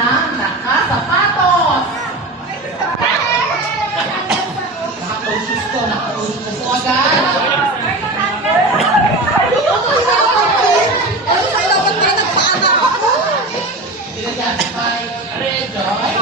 ng nakasapatos. Nakatosis ko po agad. Pinag-asipay, Rejoy.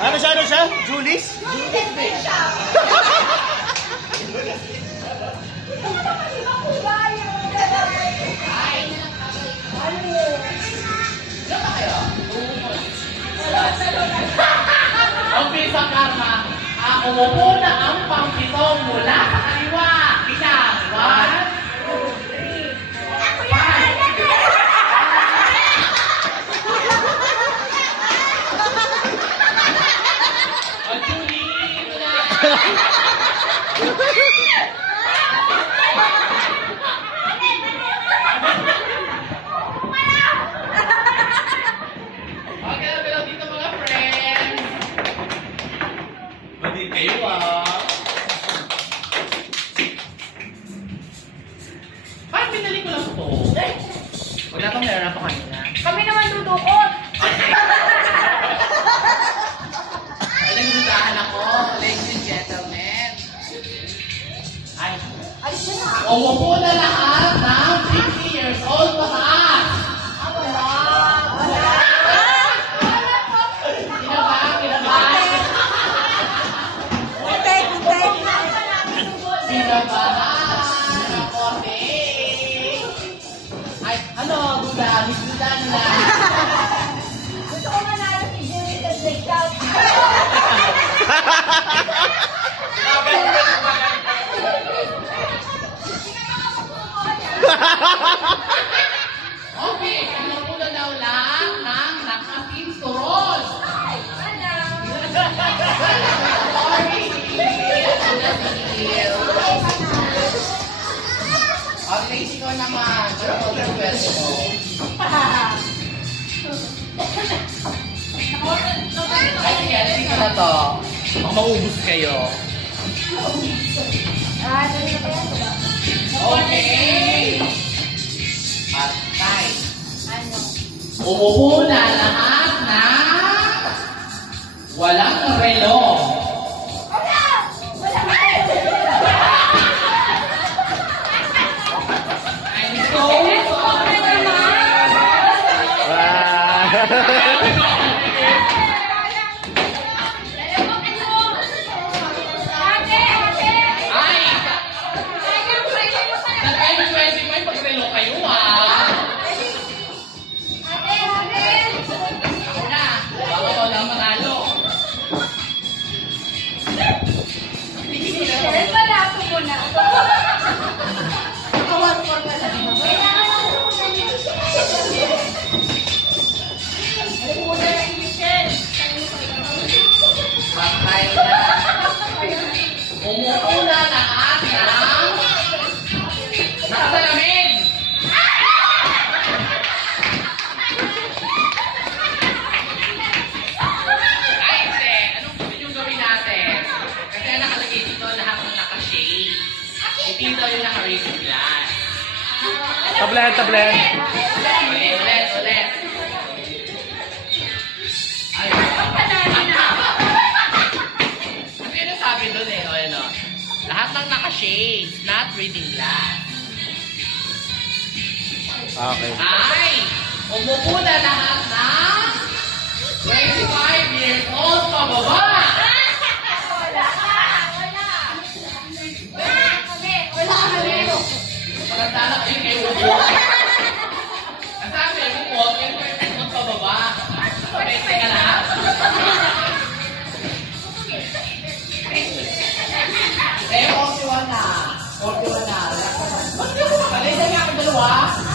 Ano siya? Julius? Umpisa karma, umupo na ang pangpitong mula sa kaliwa. Bilang 1. Wala pang meron pa kanina. Kami naman dudukot. Ay, nagdudahan ako, ladies and gentlemen. Ay, umupo na lahat ng 50 years old pataas. Ay, ano, duda na. Gusto ko manalo si Julie sa breakout. Okay, umupo na daw lang ng nakasinturon. Okay, sino naman? Pwede mo. Ay, sige, alin ko na to. Baka maubos kayo. Okay. At time. Umupo na lahat na walang relo. Umupo na lahat ng nakasalamin. Ay, hindi. Anong gusto niyong gawin natin? Kasi nakalagay dito lahat ng naka-shade. Dito yung naka-raising glass. Tablet. Ulit. Ay, ano sabi doon eh? O, ano? Lahat ng naka-shades, not reading glass. Okay. Ay! Umupo na lahat ng 25 years old pababa! Magandala kayo kayo upo. Ang sabi, upo, 25 years old pababa. Pwede ka lahat. Eh, 41 na. 41 na. Bakit ako makalit? Dahil ako dalawa.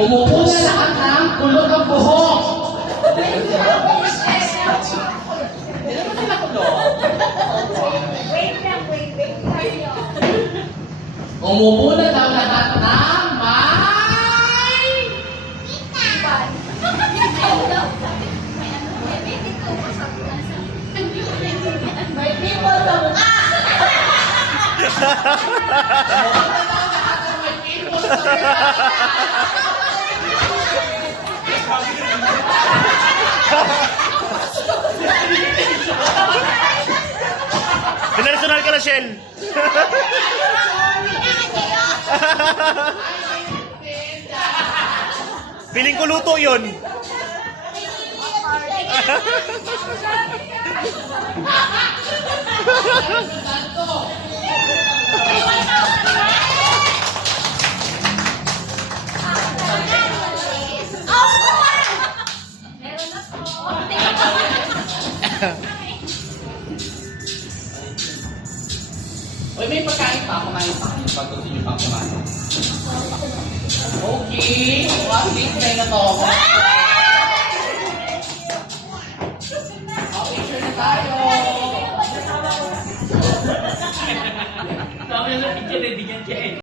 Umupo na lahat ng kulot ng buhok. Hindi naman sila kulot. Wait lang, wait lang. Umupo na daw lahat ng may... May people sa mukha. Pinarasonal ka na, Shell. Piling ko luto yun. Uy, may pagkain pa. Kumain pa kayo pag gusto nyo pa kumain. Okay. Wow, display na to. Okay, sure na tayo. Sabi na sa picture, hindi niya